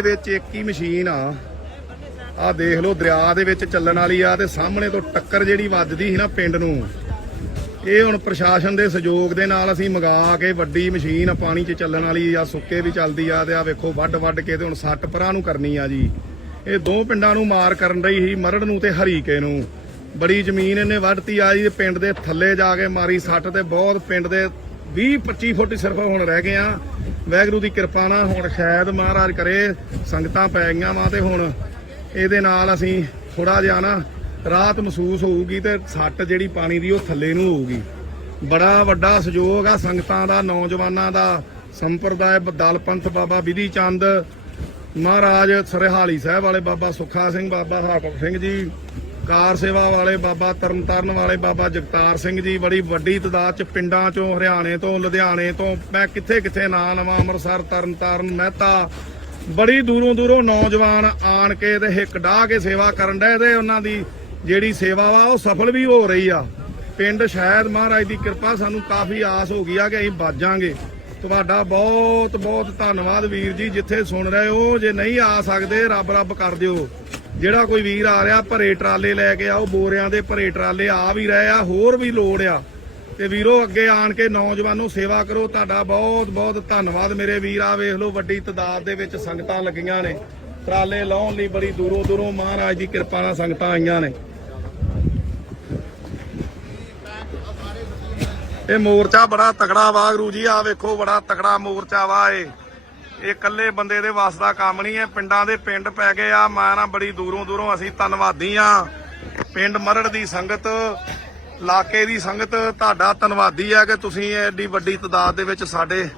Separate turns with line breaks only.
ਵਿੱਚ ਇੱਕ ਹੀ ਮਸ਼ੀਨ ਆ। ਆ ਦੇਖ ਲਓ, ਦਰਿਆ ਦੇ ਵਿੱਚ ਚੱਲਣ ਵਾਲੀ ਆ ਤੇ ਸਾਹਮਣੇ ਤੋਂ ਟੱਕਰ ਜਿਹੜੀ ਵੱਜਦੀ ਸੀ ਨਾ ਪਿੰਡ ਨੂੰ, ਇਹ ਹੁਣ ਪ੍ਰਸ਼ਾਸਨ ਦੇ ਸਹਿਯੋਗ ਦੇ ਨਾਲ ਅਸੀਂ ਮੰਗਾ ਕੇ ਵੱਡੀ ਮਸ਼ੀਨ ਪਾਣੀ 'ਚ ਚੱਲਣ ਵਾਲੀ ਆ, ਸੁੱਕੇ ਵੀ ਚੱਲਦੀ ਆ ਤੇ ਆ ਵੇਖੋ ਵੱਡ ਵੱਡ ਕੇ ਤੇ ਹੁਣ ਸੱਟ ਪਰਾਂ ਨੂੰ ਕਰਨੀ ਆ ਜੀ। ਇਹ ਦੋ ਪਿੰਡਾਂ ਨੂੰ ਮਾਰ ਕਰਨ ਰਹੀ ਸੀ, ਮਰੜ ਨੂੰ ਤੇ ਹਰੀਕੇ ਨੂੰ। ਬੜੀ ਜ਼ਮੀਨ ਇਹਨੇ ਵੱਢਤੀ ਆ ਜੀ, ਪਿੰਡ ਦੇ ਥੱਲੇ ਜਾ ਕੇ ਮਾਰੀ ਸੱਟ ਤੇ ਬਹੁਤ ਪਿੰਡ ਦੇ 20 25 ਫੁੱਟ ਸਿਰਫ ਹੁਣ ਰਹਿ ਗਏ ਆ। ਵੈਗਰੂ ਦੀ ਕਿਰਪਾ ਨਾਲ ਹੁਣ ਸ਼ਾਇਦ ਮਹਾਰਾਜ ਕਰੇ, ਸੰਗਤਾਂ ਪੈ ਗਈਆਂ ਵਾ ਤੇ ਹੁਣ ਇਹਦੇ ਨਾਲ ਅਸੀਂ ਥੋੜਾ ਜਿਹਾ ਨਾ ਰਾਹਤ ਮਹਿਸੂਸ ਹੋਊਗੀ ਤੇ ਸੱਟ ਜਿਹੜੀ ਪਾਣੀ ਦੀ ਉਹ ਥੱਲੇ ਨੂੰ ਹੋਊਗੀ। ਬੜਾ ਵੱਡਾ ਸਹਿਯੋਗ ਆ ਸੰਗਤਾਂ ਦਾ, ਨੌਜਵਾਨਾਂ ਦਾ ਸੰਪਰਦਾਇ ਦਲ ਪੰਥ ਬਾਬਾ ਵਿਧੀ ਚੰਦ, ਮਹਾਰਾਜ ਸਰਹਾਲੀ ਸਾਹਿਬ ਵਾਲੇ ਬਾਬਾ ਸੁੱਖਾ ਸਿੰਘ, ਬਾਬਾ ਹਾਕਮ ਸਿੰਘ ਜੀ ਕਾਰ ਸੇਵਾ ਵਾਲੇ ਬਾਬਾ ਤਰਨਤਾਰਨ ਵਾਲੇ ਬਾਬਾ ਜਗਤਾਰ ਸਿੰਘ ਜੀ, ਬੜੀ ਵੱਡੀ ਤਾਦਾਦ ਚ ਪਿੰਡਾਂ ਚੋਂ, ਹਰਿਆਣੇ ਤੋਂ, ਲੁਧਿਆਣੇ ਤੋਂ, ਮੈਂ ਕਿੱਥੇ ਕਿੱਥੇ ਨਾਂ ਲਵਾਂ, ਅੰਮ੍ਰਿਤਸਰ, ਤਰਨਤਾਰਨ, ਮਹਿਤਾ। ਬੜੀ ਦੂਰੋਂ ਦੂਰੋਂ ਨੌਜਵਾਨ ਆਣ ਕੇ ਤੇ ਹਿੱਕ ਡਾਹ ਕੇ ਸੇਵਾ ਕਰਨ ਡਏ ਤੇ ਉਹਨਾਂ ਦੀ ਜਿਹੜੀ ਸੇਵਾ ਵਾ, ਉਹ ਸਫਲ ਵੀ ਹੋ ਰਹੀ ਆ। ਪਿੰਡ ਸ਼ਾਇਦ ਮਹਾਰਾਜ ਦੀ ਕਿਰਪਾ ਸਾਨੂੰ ਕਾਫੀ ਆਸ ਹੋ ਗਈ ਆ ਕਿ ਅਸੀਂ ਬਾਜਾਂਗੇ। ਤੁਹਾਡਾ ਬਹੁਤ ਬਹੁਤ ਧੰਨਵਾਦ ਵੀਰ ਜੀ, ਜਿੱਥੇ ਸੁਣ ਰਹੇ ਹੋ। ਜੇ ਨਹੀਂ ਆ ਸਕਦੇ ਰੱਬ ਰੱਬ ਕਰ ਦਿਓ। ਜਿਹੜਾ ਕੋਈ ਵੀਰ ਆ ਰਿਹਾ, ਭਰੇ ਟਰਾਲੇ ਲੈ ਕੇ ਆਓ, ਬੋਰਿਆਂ ਦੇ ਭਰੇ ਟਰਾਲੇ ਆ ਵੀ ਰਹੇ ਆ, ਹੋਰ ਵੀ ਲੋੜ ਆ। ਤੇ ਵੀਰੋ, ਅੱਗੇ ਆਣ ਕੇ ਨੌਜਵਾਨੋ ਸੇਵਾ ਕਰੋ, ਤੁਹਾਡਾ ਬਹੁਤ ਬਹੁਤ ਧੰਨਵਾਦ ਮੇਰੇ ਵੀਰ ਆ, ਵੇਖ ਲਓ ਵੱਡੀ ਤਦਾਦ ਦੇ ਵਿੱਚ ਸੰਗਤਾਂ ਲੱਗੀਆਂ ਨੇ। ਟਰਾਲੇ ਲਾਉਣ ਲਈ ਬੜੀ ਦੂਰੋਂ ਦੂਰੋਂ ਮਹਾਰਾਜ ਦੀ ਕਿਰਪਾ ਨਾਲ ਸੰਗਤਾਂ ਆਈਆਂ ਨੇ। ਇਹ ਮੋਰਚਾ ਬੜਾ ਤਕੜਾ ਵਾ ਗੁਰੂ ਜੀ ਆ ਵੇਖੋ ਬੜਾ ਤਕੜਾ ਮੋਰਚਾ ਵਾ ਇਹ। ਇਹ ਇਕੱਲੇ ਬੰਦੇ ਦੇ ਵੱਸ ਦਾ ਕੰਮ ਨਹੀਂ ਹੈ। ਪਿੰਡਾਂ ਦੇ ਪਿੰਡ ਪੈ ਗਏ ਆ। ਮੈਂ ਨਾ ਬੜੀ ਦੂਰੋਂ ਦੂਰੋਂ ਅਸੀਂ ਧੰਨਵਾਦੀ ਆ ਪਿੰਡ ਮਰੜ ਦੀ ਸੰਗਤ, ਇਲਾਕੇ ਦੀ ਸੰਗਤ, ਤੁਹਾਡਾ ਧੰਨਵਾਦੀ ਆ ਕਿ ਤੁਸੀਂ ਐਡੀ ਵੱਡੀ ਤਦਾਦ ਦੇ ਵਿੱਚ ਸਾਡੇ